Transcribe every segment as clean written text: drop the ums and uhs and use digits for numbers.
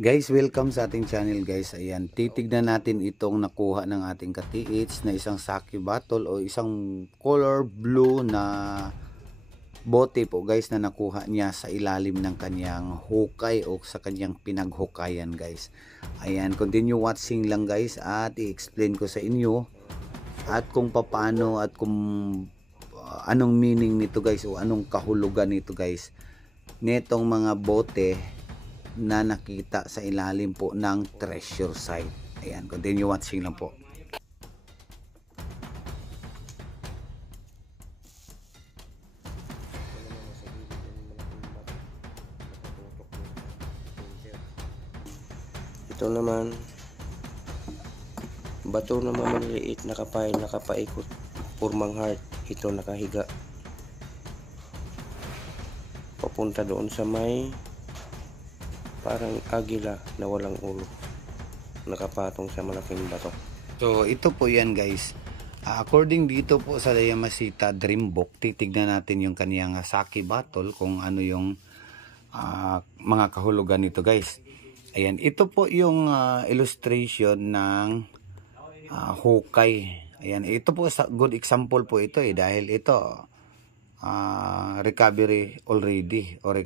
Guys, welcome sa ating channel guys. Ayan, titignan natin itong nakuha ng ating ka-TH na isang Saki Battle o isang color blue na bote po guys na nakuha niya sa ilalim ng kanyang hukay o sa kanyang pinaghukayan guys. Ayan, continue watching lang guys at i-explain ko sa inyo at kung paano at kung anong meaning nito guys o anong kahulugan nito guys nitong mga bote na nakita sa ilalim po ng treasure site. Ayan, continue watching lang po. Ito naman bato naman maliliit, nakapaikot, formang heart. Ito nakahiga papunta doon sa may parang agila na walang ulo, nakapatong sa malaking bato. So ito po yan guys. According dito po sa Yamashita Dream Book, titignan natin yung kaniyang Saki Battle kung ano yung mga kahulugan nito guys. Ayan, ito po yung illustration ng hukay. Ayan, ito po sa good example po ito dahil ito recovery already or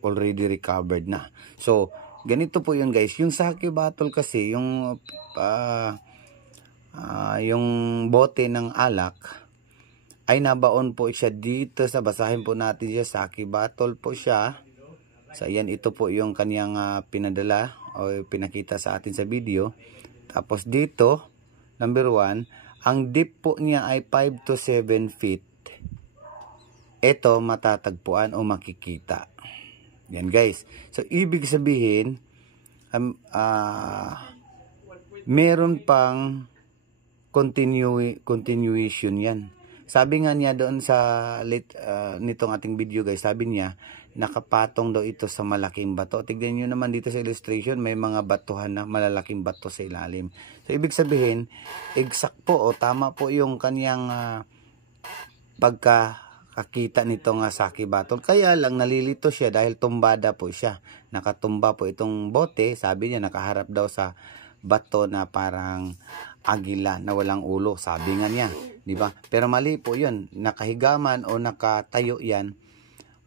already recovered na. So ganito po yun guys. Yung Saki Battle kasi yung bote ng alak ay nabaon po siya dito sa basahin po natin siya. Saki Battle po siya. So ayan, ito po yung kaniyang pinadala o pinakita sa atin sa video. Tapos dito number 1, ang deep po niya ay 5 to 7 feet. Ito matatagpuan o makikita. Yan guys. So ibig sabihin meron pang continuation yan. Sabi nga niya doon sa nitong ating video guys, sabi niya nakapatong daw ito sa malaking bato. Tignan niyo naman dito sa illustration, may mga batuhan na malalaking bato sa ilalim. So ibig sabihin exact po o tama po yung kaniyang pagkakakita nitong Saki Battle. Kaya lang nalilito siya dahil tumbada po siya. Nakatumba po itong bote. Sabi niya nakaharap daw sa bato na parang agila na walang ulo. Sabi nga niya, di ba? Pero mali po 'yun. Nakahigaman o nakatayo 'yan.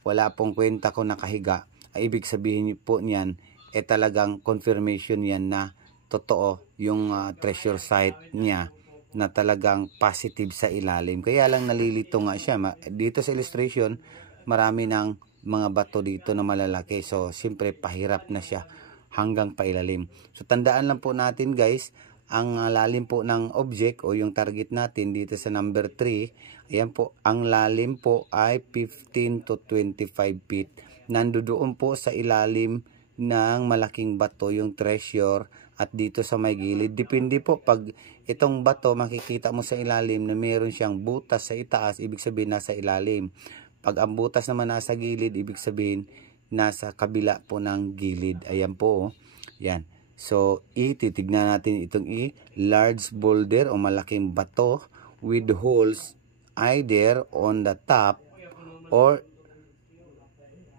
Wala pong kwenta kung nakahiga. Ay ibig sabihin po niyan talagang confirmation 'yan na totoo yung treasure site niya, na talagang positive sa ilalim. Kaya lang nalilito nga siya. Dito sa illustration, marami ng mga bato dito na malalaki. So, siyempre, pahirap na siya hanggang pailalim. So, tandaan lang po natin guys, ang lalim po ng object o yung target natin dito sa number 3, ayan po, ang lalim po ay 15 to 25 feet. Nandoon po sa ilalim ng malaking bato yung treasure at dito sa may gilid. Depende po, pag itong bato makikita mo sa ilalim na meron siyang butas sa itaas, ibig sabihin nasa ilalim. Pag ang butas naman nasa gilid, ibig sabihin nasa kabila po ng gilid. Ayan po. Yan. So titignan natin itong large boulder o malaking bato with holes either on the top or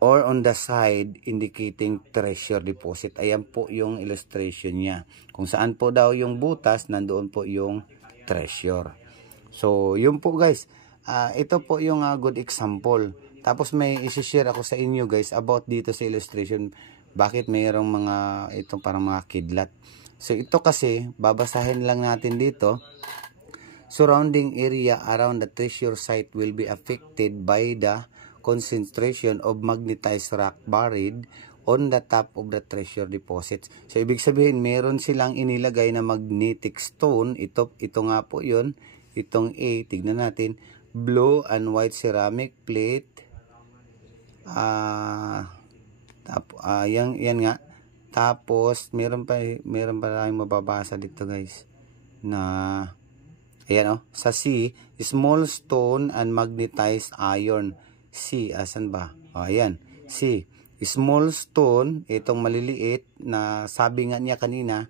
on the side indicating treasure deposit. Ayan po yung illustration niya. Kung saan po daw yung butas, nandoon po yung treasure. So, yun po guys. Ito po yung good example. Tapos may isi-share ako sa inyo guys about dito sa illustration. Bakit mayroong mga itong parang mga kidlat. So, ito kasi, babasahin lang natin dito. Surrounding area around the treasure site will be affected by the concentration of magnetized rock buried on the top of the treasure deposits. So, ibig sabihin, meron silang inilagay na magnetic stone. Ito nga po yun. Itong A, tignan natin. Blue and white ceramic plate. Yan nga. Tapos, meron pa tayong mababasa dito guys. Na, ayan sa C, small stone and magnetized iron. C, asan ba? Ayan, C, small stone, itong maliliit na sabi nga niya kanina,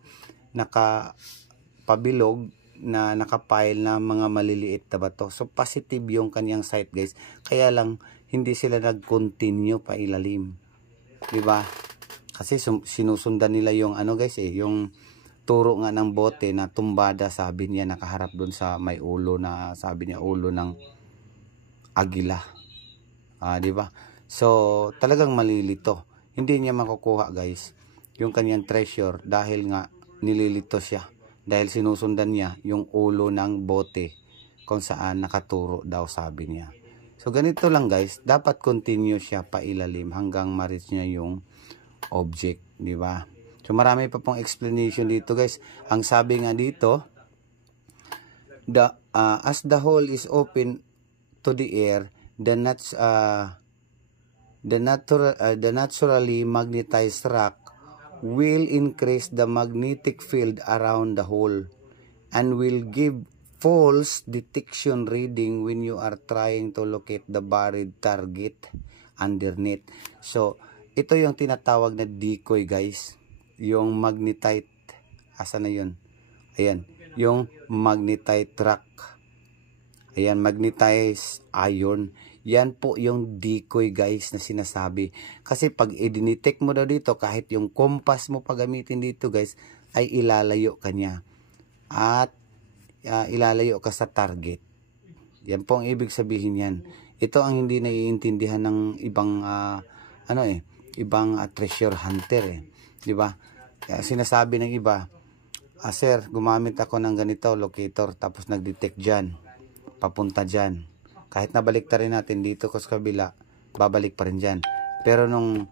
nakapabilog na nakapile na mga maliliit na bato. So, positive yung kanyang site guys. Kaya lang, hindi sila nag-continue pa ilalim. Diba? Kasi sinusundan nila yung ano guys yung turo nga ng bote na tumbada, sabi niya nakaharap doon sa may ulo na sabi niya ulo ng agila. Di ba? So talagang malilito. Hindi niya makukuha guys yung kanyang treasure dahil nga nililito siya. Dahil sinusundan niya yung ulo ng bote kung saan nakaturo daw, sabi niya. So ganito lang guys, dapat continue siya pailalim hanggang ma-reach niya yung object, di ba? So marami pa pong explanation dito guys. Ang sabi nga dito, as the hole is open to the air, the naturally magnetized rock will increase the magnetic field around the hole and will give false detection reading when you are trying to locate the buried target underneath. So ito yung tinatawag na decoy guys, yung magnetite, asa na yun? Ayan, yung magnetite rock, ayan, magnetized iron, yan po yung decoy guys na sinasabi. Kasi pag i-detect mo daw dito, kahit yung compass mo pagamitin dito guys, ay ilalayo ka niya at ilalayo ka sa target. Yan po ang ibig sabihin yan. Ito ang hindi naiintindihan ng ibang ibang treasure hunter di ba? Sinasabi ng iba, sir, gumamit ako ng ganito locator, tapos nag-detect dyan, papunta dyan. Kahit nabalik ta rin natin dito ko sa kabila, babalik pa rin dyan. Pero nung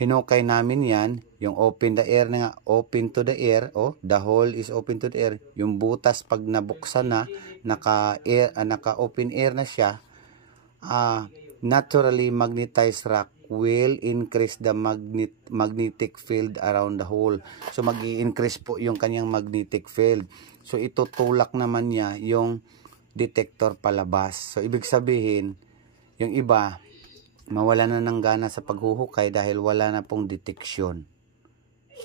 hinukay namin yan, yung open the air na nga, open to the air, the hole is open to the air, yung butas pag nabuksan na, naka-open air na siya, naturally magnetized rock will increase the magnetic field around the hole. So mag-i-increase po yung kanyang magnetic field. So itutulak naman niya yung detector palabas. So ibig sabihin, yung iba mawala na ng gana sa paghuhukay dahil wala na pong detection.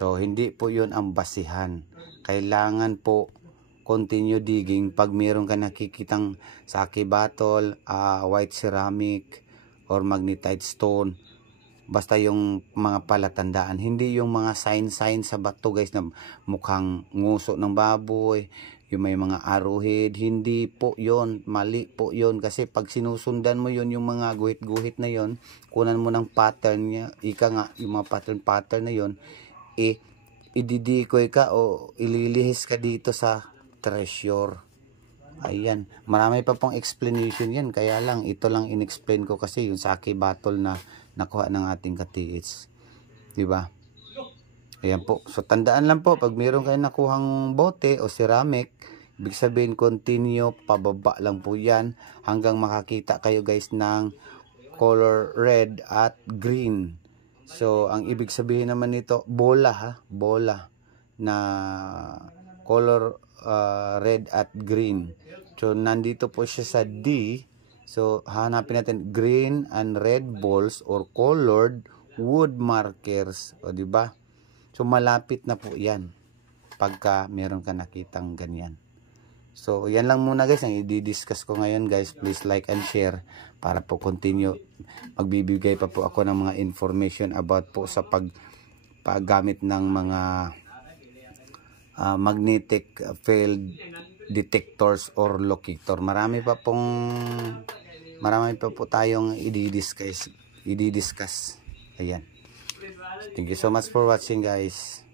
So hindi po yun ang basihan. Kailangan po continue digging pag mayroon ka nakikitang sake battle, white ceramic or magnetite stone. Basta yung mga palatandaan, hindi yung mga sign sa bato guys na mukhang nguso ng baboy, yung may mga arrowhead, hindi po yon, mali po yon. Kasi pag sinusundan mo yon, yung mga guhit-guhit na yon, kunan mo ng pattern niya, ika nga yung mga pattern na yon, ididikoy ka o ililihis ka dito sa treasure. Ayan, marami pa pong explanation yan, kaya lang ito lang in-explain ko kasi yung sake battle na nakuha ng ating katiits, di ba? Ayan po, so tandaan lang po, pag mayroon kayo nakuhang bote o ceramic, ibig sabihin continue, pababa lang po yan hanggang makakita kayo guys ng color red at green. So ang ibig sabihin naman nito, bola na color red at green. So nandito po siya sa D. So hanapin natin green and red balls or colored wood markers, o di ba? So malapit na po 'yan pagka meron ka nakitang ganyan. So yan lang muna guys ang i-discuss ko ngayon guys. Please like and share para po continue. Magbibigay pa po ako ng mga information about po sa paggamit ng mga magnetic field detectors or locator. Marami pa po tayong i-discuss. Ayan. Thank you so much for watching guys.